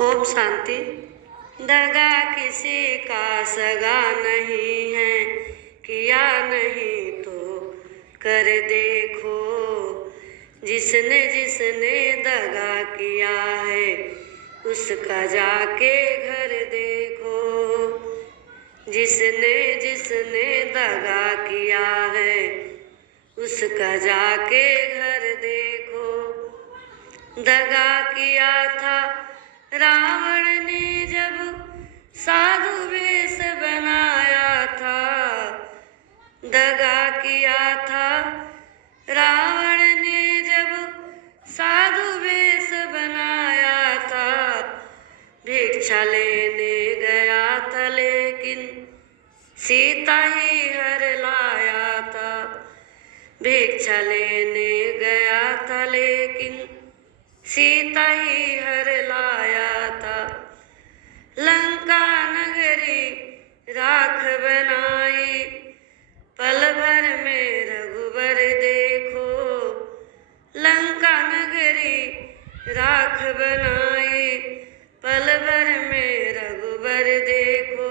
ओम शांति। दगा किसी का सगा नहीं है, किया नहीं तो कर देखो। जिसने जिसने दगा किया है उसका जाके घर देखो। जिसने जिसने दगा किया है उसका जाके घर देखो। दगा किया था रावण ने जब साधु वेश बनाया था। दगा किया था रावण ने जब साधु वेश बनाया था। भिक्षा लेने गया था लेकिन सीता ही हर लाया था। भिक्षा लेने गया था लेकिन सीता ही हर लाया था। लंका नगरी राख बनाई, पल भर में रघुबर देखो। लंका नगरी राख बनाई, पल भर में रघुबर देखो।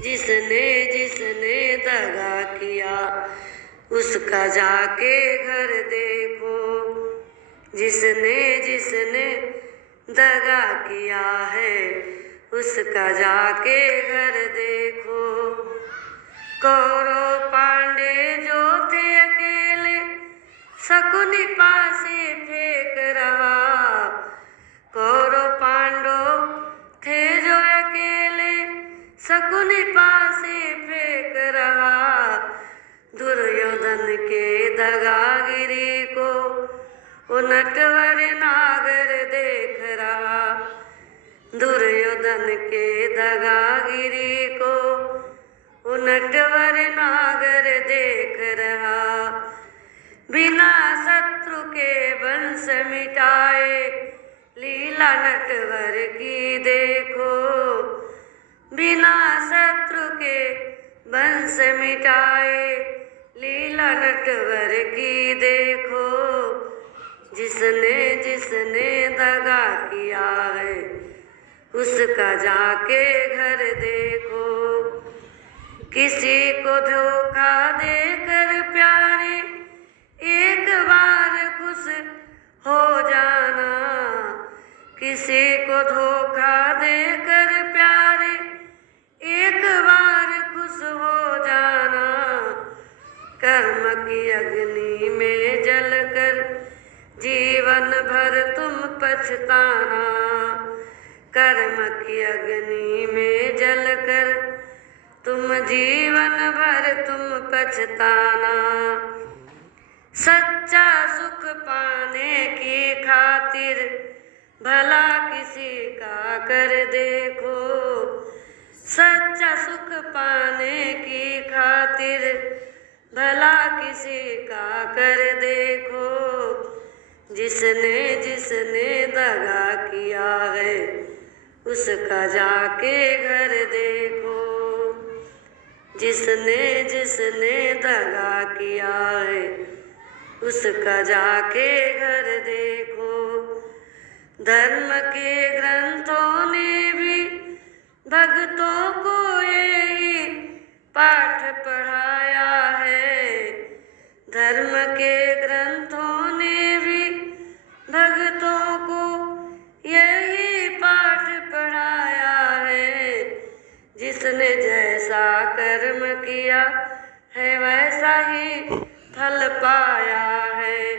जिसने जिसने दगा किया उसका जाके घर देखो। जिसने जिसने दगा किया है उसका जाके घर देखो। कौरव पांडे जो थे अकेले शकुनी पासे फेंक रहा। कौरव पांडव थे जो अकेले शकुनी पासे फेंक रहा। दुर्योधन के दगागिरी को वो नटवर नागर देख रहा। दुर्योधन के दगागिरी को वो नटवर नागर देख रहा। बिना शत्रु के वंश मिटाए लीला नटवर की देखो। बिना शत्रु के वंश मिटाए लीला नटवर की देखो। जिसने जिसने दगा किया है उसका जाके घर देखो। किसी को धोखा देकर प्यारे एक बार खुश हो जाना। किसी को धोखा देकर प्यारे एक बार खुश हो जाना। कर्म की अग्नि में जलकर जीवन भर तुम पछताना। कर्म की अग्नि में जलकर तुम जीवन भर तुम पछताना। सच्चा सुख पाने की खातिर भला किसी का कर देखो। सच्चा सुख पाने की खातिर भला किसी का कर देखो। जिसने जिसने दगा किया है उसका जाके घर देखो। जिसने जिसने दगा किया है उसका जाके घर देखो। धर्म के ग्रंथों ने भी भक्तों को यही पाठ पढ़ाया है। धर्म के ग्रंथों ने भी भक्तों को यही पाठ पढ़ाया है। जिसने जैसा कर्म किया है वैसा ही फल पाया है।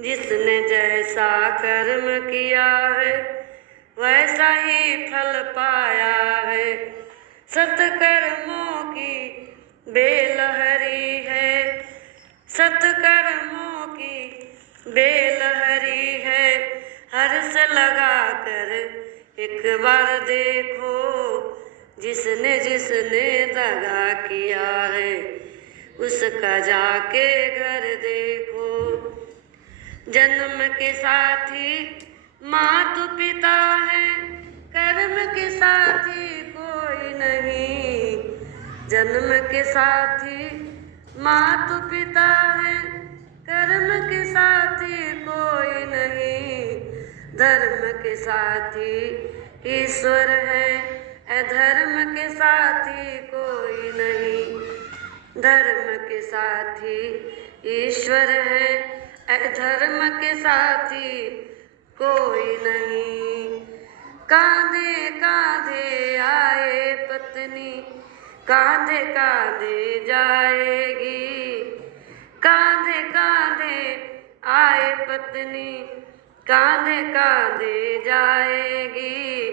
जिसने जैसा कर्म किया है वैसा ही फल पाया है। सत्कर्मों की बेल हरी है, सत्कर्मों की बेल हरी है। हर्ष लगा कर एक बार देखो। जिसने जिसने दगा किया है उसका जाके घर देखो। जन्म के साथी माता पिता है, कर्म के साथी कोई नहीं। जन्म के साथी माता पिता है, कर्म के साथी कोई नहीं। धर्म के साथी ईश्वर है, अधर्म के साथी कोई नहीं। धर्म के साथी ईश्वर है, अधर्म के साथी कोई नहीं। कांधे कांधे आए पत्नी, कांधे कांधे जाएगी। कांधे कांधे आए पत्नी, कांधे कांधे जाएगी।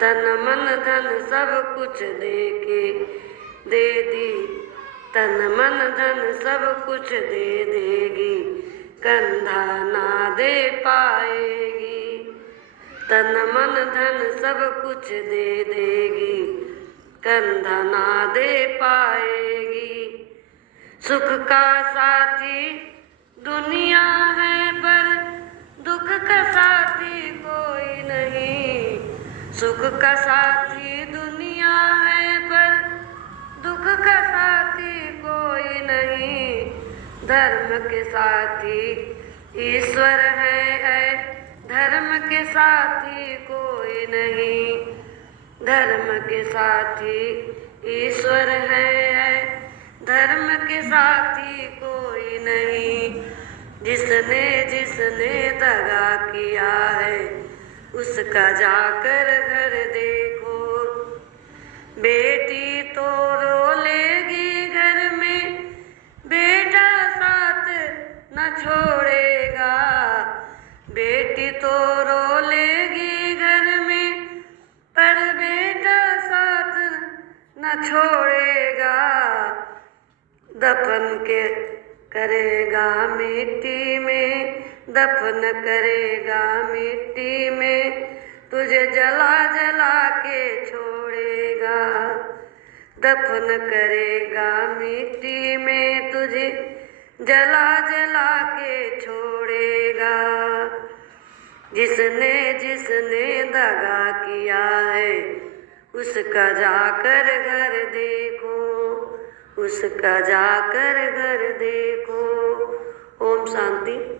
तन मन धन सब कुछ दे के दे दी, तन मन धन सब कुछ दे देगी, कंधा ना दे पाएगी। तन मन धन सब कुछ दे देगी, कंधा ना दे पाएगी। सुख का साथी दुनिया है पर दुख का साथी कोई नहीं। सुख का साथी दुनिया है पर दुख का साथी कोई नहीं। धर्म के साथी ईश्वर है, धर्म के साथी कोई नहीं। धर्म के साथी ईश्वर है, धर्म के साथी कोई नहीं। जिसने जिसने दगा किया है उसका जाकर घर देखो। बेटी तो रो लेगी घर में, बेटा साथ न छोड़ेगा। बेटी तो रो लेगी घर में, पर बेटा साथ न छोड़ेगा। दफन के करेगा मिट्टी में, दफन करेगा मिट्टी में, तुझे जला जला के छोड़ेगा। दफन करेगा मिट्टी में, तुझे जला जला के छोड़ेगा। जिसने जिसने दगा किया है उसका जाकर घर देखो, उसका जाकर घर देखो। ओम शांति।